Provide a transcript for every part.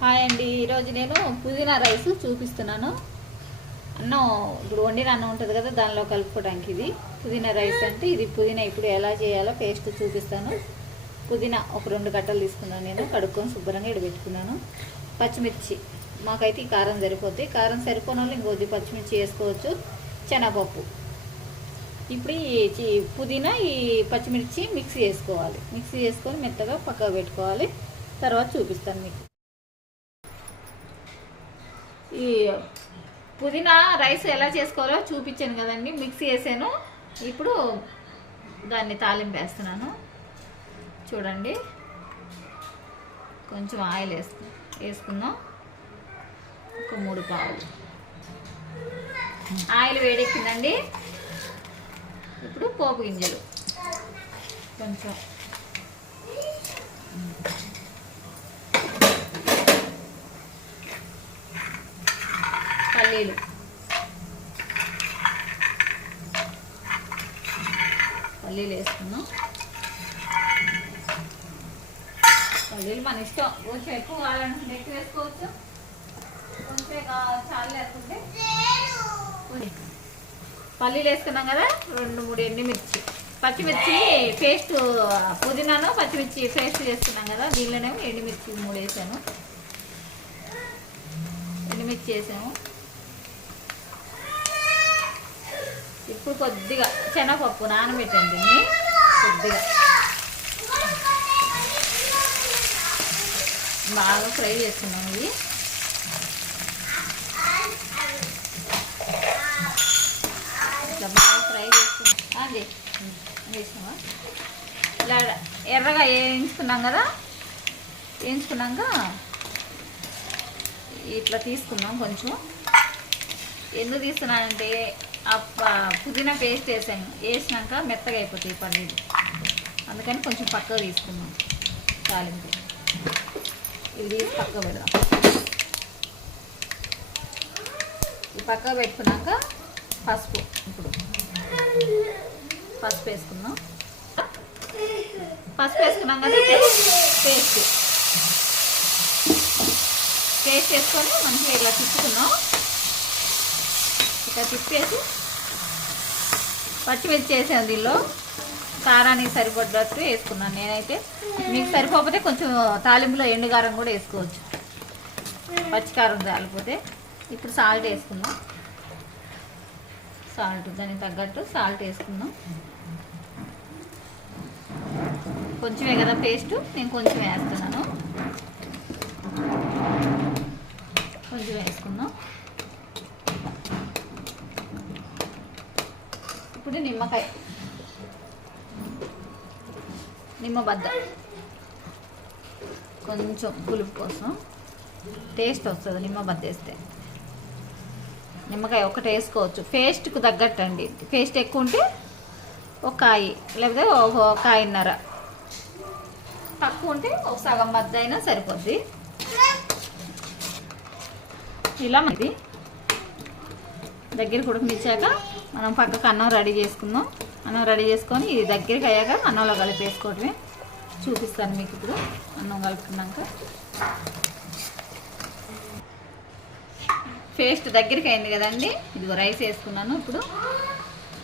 Hi అండి, ఈరోజు నేను పుదీనా రైస్ చూపిస్తున్నాను. అన్నం ఇప్పుడు వండిన అన్నం ఉంటుంది కదా, దానిలో కలుపుకోవడానికి ఇది పుదీనా రైస్. అంటే ఇది పుదీనా ఇప్పుడు ఎలా చేయాలో పేస్ట్ చూపిస్తాను. పుదీనా ఒక 2 కట్టలు తీసుకున్నాను, నేను కడుక్కొని శుభ్రంగా ఇడబెట్టుకున్నాను. పచ్చిమిర్చి, మాకైతే ఈ కారం సరిపోద్ది. కారం సరిపోని వాళ్ళు ఇంకొద్ది పచ్చిమిర్చి వేసుకోవచ్చు. శనగపప్పు. ఇప్పుడు ఈ పుదీనా ఈ పచ్చిమిర్చి మిక్సీ చేసుకోవాలి. మిక్సీ చేసుకొని మెత్తగా పక్కకు పెట్టుకోవాలి. తర్వాత చూపిస్తాను మీకు. ఈ పుదీనా రైస్ ఎలా చేసుకోవాలో చూపించాను కదండి, మిక్సీ వేసాను. ఇప్పుడు దాన్ని తాలింపు వేస్తున్నాను. చూడండి, కొంచెం ఆయిల్ వేసుకుందాం. ఒక 3 పావులు ఆయిల్ వేడెక్కిందండి. ఇప్పుడు పోపు గింజలు కొంచెం, పల్లీలు, వేసుకున్నాం. పల్లీలు మన ఇష్టం, కొంచెం ఎక్కువ కావాలనుకుంటే ఎక్కువ వేసుకోవచ్చు, కొంచెం చాలు లేకుంటే. పల్లీలు వేసుకున్నాం కదా, 2-3 ఎండుమిర్చి, పచ్చిమిర్చి పేస్ట్, పుదీనాను పచ్చిమిర్చి పేస్ట్ చేసుకున్నాం కదా, దీనిలోనేమో ఎండుమిర్చి 3 వేసాను. ఎండుమిర్చి వేసాము. ఇప్పుడు కొద్దిగా శనగపప్పు నానబెట్టండి, దీన్ని కొద్దిగా బాగా ఫ్రై చేసుకున్నాము. ఇది ఇట్లా బాగా ఫ్రై చేసుకున్నాం. అది వేసినామా, ఇలా ఎర్రగా వేయించుకున్నాం కదా. వేయించుకున్నాక ఇట్లా తీసుకున్నాం. కొంచెం ఎందుకు తీసుకున్నానంటే పుదీనా పేస్ట్ వేసినాక మెత్తగా అయిపోతాయి పల్లీలు, అందుకని కొంచెం పక్కకు తీసుకున్నాం. తాలింపు ఇది తీసి పక్కకు పెడదాం. ఇది పక్కకు పెట్టుకున్నాక పసుపు, ఇప్పుడు పసుపు వేసుకుందాం. పసుపు వేసుకున్నాం కదా, పేస్ట్ వేసుకొని మంచిగా ఇలా తిప్పుకున్నాం. ఇట్లా తిప్పేసి పచ్చిమిర్చి వేసాను. దీనిలో కారానికి సరిపడ్డట్టు వేసుకున్నాను నేనైతే. మీకు సరిపోతే కొంచెం తాలింపులో ఎండుకారం కూడా వేసుకోవచ్చు, పచ్చికారం చాలిపోతే. ఇప్పుడు సాల్ట్ వేసుకుందాం. సాల్ట్ దానికి తగ్గట్టు సాల్ట్ వేసుకుందాం. కొంచెమే కదా పేస్ట్, నేను కొంచెం వేస్తున్నాను. కొంచెం వేసుకుందాం. ఇప్పుడు నిమ్మబద్ద కొంచెం పులుపు కోసం టేస్ట్ వస్తుంది. నిమ్మబద్ద వేస్తే నిమ్మకాయ ఒకటి వేసుకోవచ్చు, పేస్ట్కు తగ్గట్టు అండి. పేస్ట్ ఎక్కువ ఉంటే ఒక కాయ, లేకపోతే ఒక కాయన్నర. తక్కువ ఉంటే ఒక సగం బద్ద అయినా సరిపోద్ది. ఇలా ఇది దగ్గరికి ఉడకనిచ్చాక మనం పక్కకు అన్నం రెడీ చేసుకుందాం. అన్నం రెడీ చేసుకొని ఇది దగ్గరికి అయ్యాక అన్నంలో కలిపేసుకోవటమే. చూపిస్తాను మీకు ఇప్పుడు అన్నం కలుపుకున్నాక. పేస్ట్ దగ్గరికి అయింది కదండి, ఇదిగో రైస్ వేసుకున్నాను. ఇప్పుడు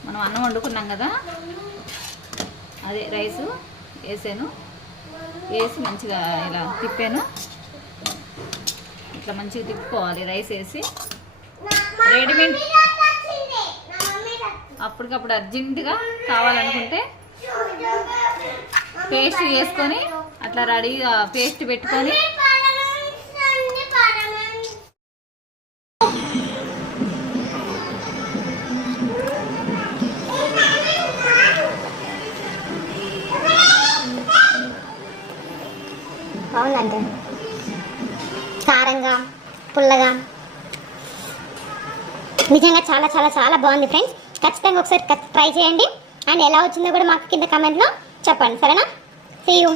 మనం అన్నం వండుకున్నాం కదా, అదే రైసు వేసాను. వేసి మంచిగా ఇలా తిప్పాను. ఇట్లా మంచిగా తిప్పుకోవాలి రైస్ వేసి. రెడీమేడ్ అప్పటికప్పుడు అర్జెంటుగా కావాలనుకుంటే పేస్ట్ చేసుకొని అట్లా రెడీగా పేస్ట్ పెట్టుకొని బాగుందంటే కారంగా పుల్లగా నిజంగా చాలా చాలా చాలా బాగుంది ఫ్రెండ్స్. ఖచ్చితంగా ఒకసారి ట్రై చేయండి. అండ్ ఎలా వచ్చిందో కూడా మాకు కింద కామెంట్లో చెప్పండి, సరేనా? See you.